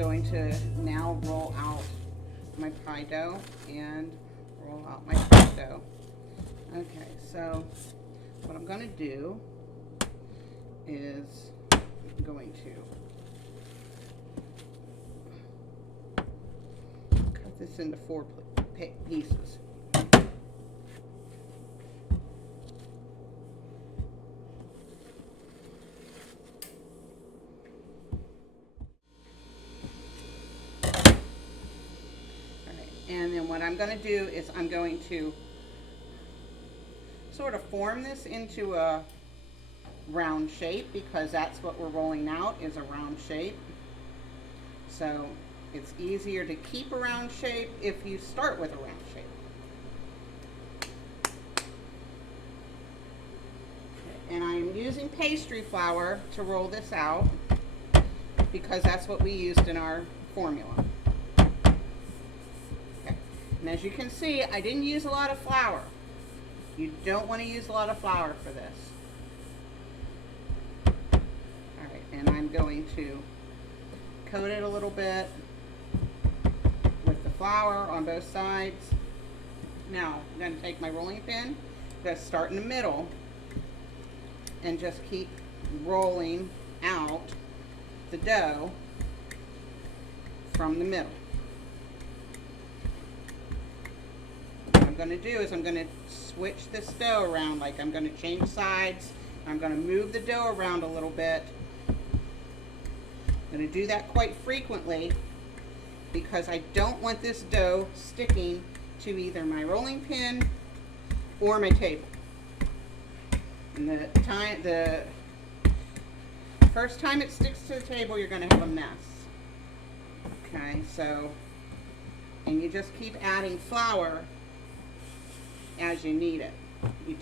going to now roll out my pie dough and roll out my craft dough. Okay, so what I'm going to do is I'm going to cut this into 4 pieces. And then what I'm going to do is I'm going to sort of form this into a round shape, because that's what we're rolling out, is a round shape. So it's easier to keep a round shape if you start with a round shape. And I'm using pastry flour to roll this out because that's what we used in our formula. And as you can see, I didn't use a lot of flour. You don't want to use a lot of flour for this. Alright, and I'm going to coat it a little bit with the flour on both sides. Now, I'm going to take my rolling pin, I'm going to start in the middle, and just keep rolling out the dough from the middle. Going to do is I'm going to switch this dough around, like I'm going to change sides. I'm going to move the dough around a little bit. I'm going to do that quite frequently because I don't want this dough sticking to either my rolling pin or my table. And the first time it sticks to the table, you're going to have a mess. Okay, so, and you just keep adding flour as you need it. You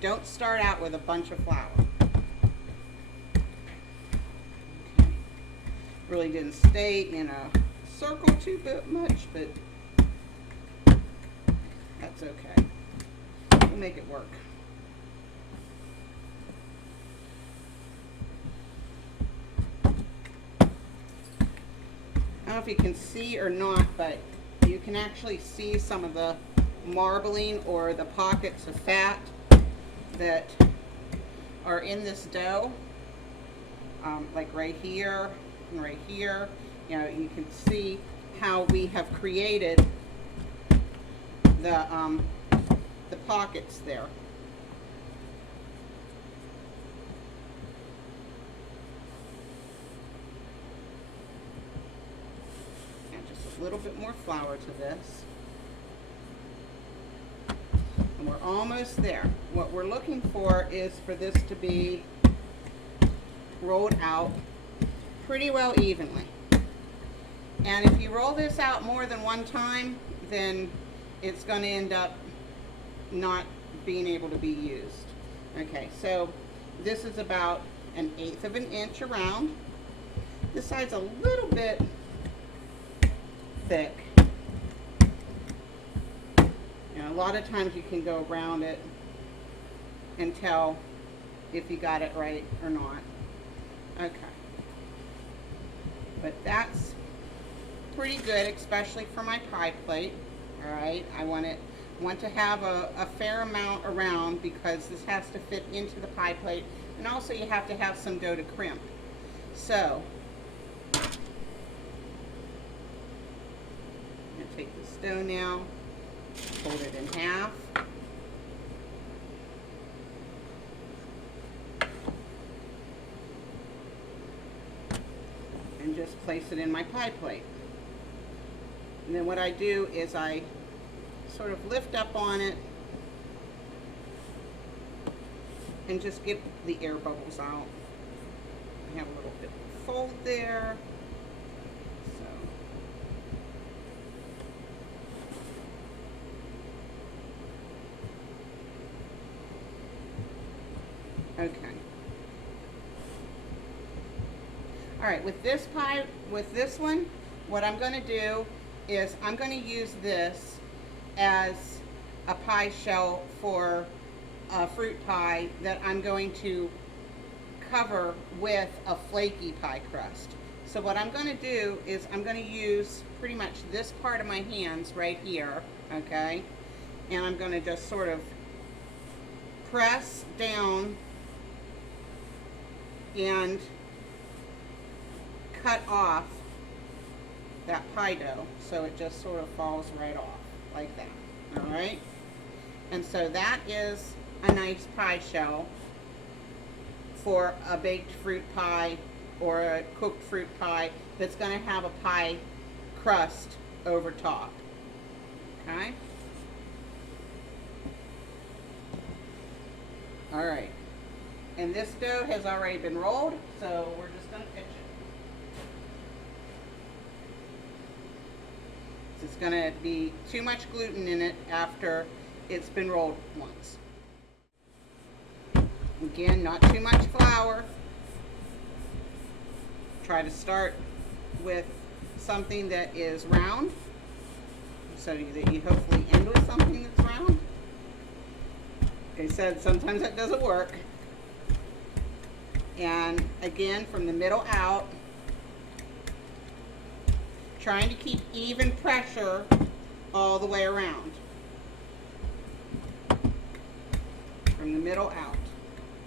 don't start out with a bunch of flour. Okay. Really didn't stay in a circle too much, but that's okay. We'll make it work. I don't know if you can see or not, but you can actually see some of the marbling or the pockets of fat that are in this dough, like right here and right here. You know, you can see how we have created the pockets there. And just a little bit more flour to this. And we're almost there. What we're looking for is for this to be rolled out pretty well evenly. And if you roll this out more than one time, then it's going to end up not being able to be used. Okay, so this is about 1/8 of an inch around. This side's a little bit thick. A lot of times you can go around it and tell if you got it right or not. Okay. But that's pretty good, especially for my pie plate. All right. I want to have a fair amount around because this has to fit into the pie plate. And also you have to have some dough to crimp. So, I'm going to take this dough now. Fold it in half. And just place it in my pie plate. And then what I do is I sort of lift up on it and just get the air bubbles out. I have a little bit of fold there. Okay. All right, with this one, what I'm going to do is I'm going to use this as a pie shell for a fruit pie that I'm going to cover with a flaky pie crust. So what I'm going to do is I'm going to use pretty much this part of my hands right here, okay? And I'm going to just sort of press down and cut off that pie dough so it just sort of falls right off like that. All right, and so that is a nice pie shell for a baked fruit pie or a cooked fruit pie that's going to have a pie crust over top. Okay, all right, and this dough has already been rolled, so we're just going to pitch it. It's going to be too much gluten in it after it's been rolled once. Again, not too much flour. Try to start with something that is round so that you hopefully end with something that's round. Like I said, sometimes that doesn't work. And again, from the middle out, trying to keep even pressure all the way around. From the middle out.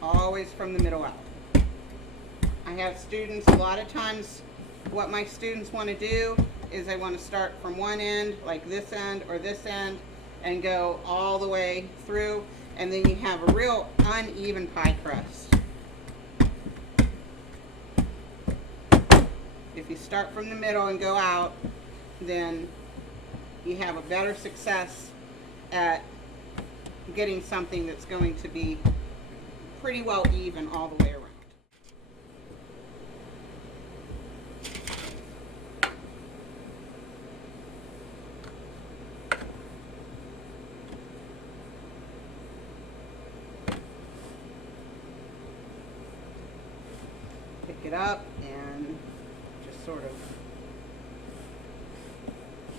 Always from the middle out. I have students, a lot of times what my students want to do is they want to start from one end, like this end or this end, and go all the way through, and then you have a real uneven pie crust. If you start from the middle and go out, then you have a better success at getting something that's going to be pretty well even all the way around. Pick it up and just sort of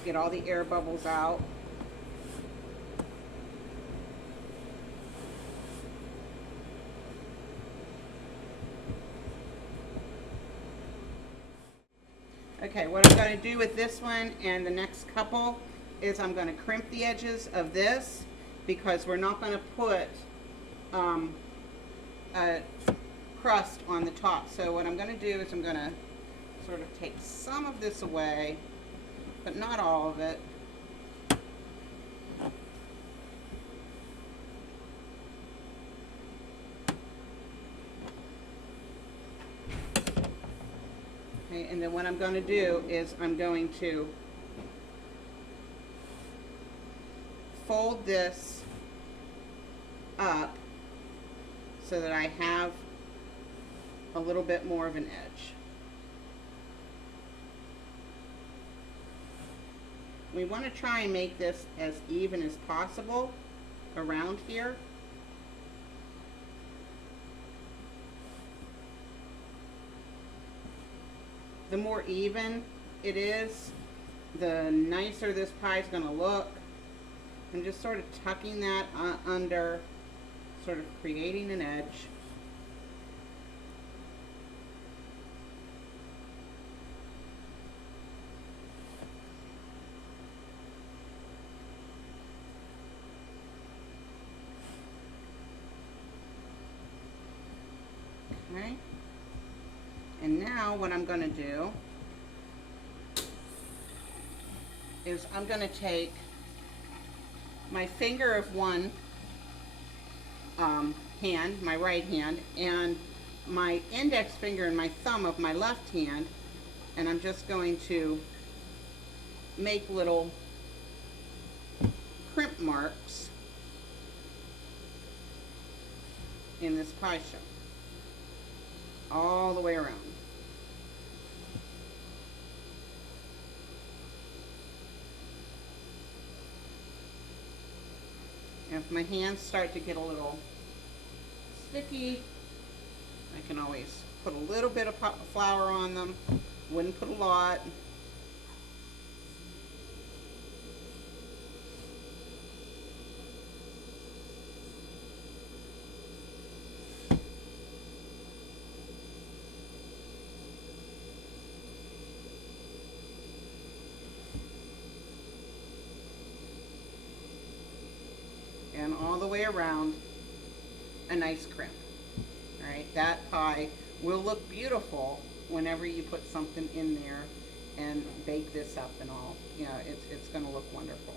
get all the air bubbles out. Okay, what I'm going to do with this one and the next couple is I'm going to crimp the edges of this because we're not going to put a crust on the top. So what I'm going to do is I'm going to sort of take some of this away, but not all of it. Okay, and then what I'm going to do is I'm going to fold this up so that I have a little bit more of an edge. We want to try and make this as even as possible around here. The more even it is, the nicer this pie is going to look. And just sort of tucking that under, sort of creating an edge. Okay. And now what I'm going to do is I'm going to take my finger of one hand, my right hand, and my index finger and my thumb of my left hand, and I'm just going to make little crimp marks in this pie shell all the way around. And if my hands start to get a little sticky, I can always put a little bit of flour on them. Wouldn't put a lot. way around a nice crimp. All right, that pie will look beautiful whenever you put something in there and bake this up and all. You know, it's going to look wonderful.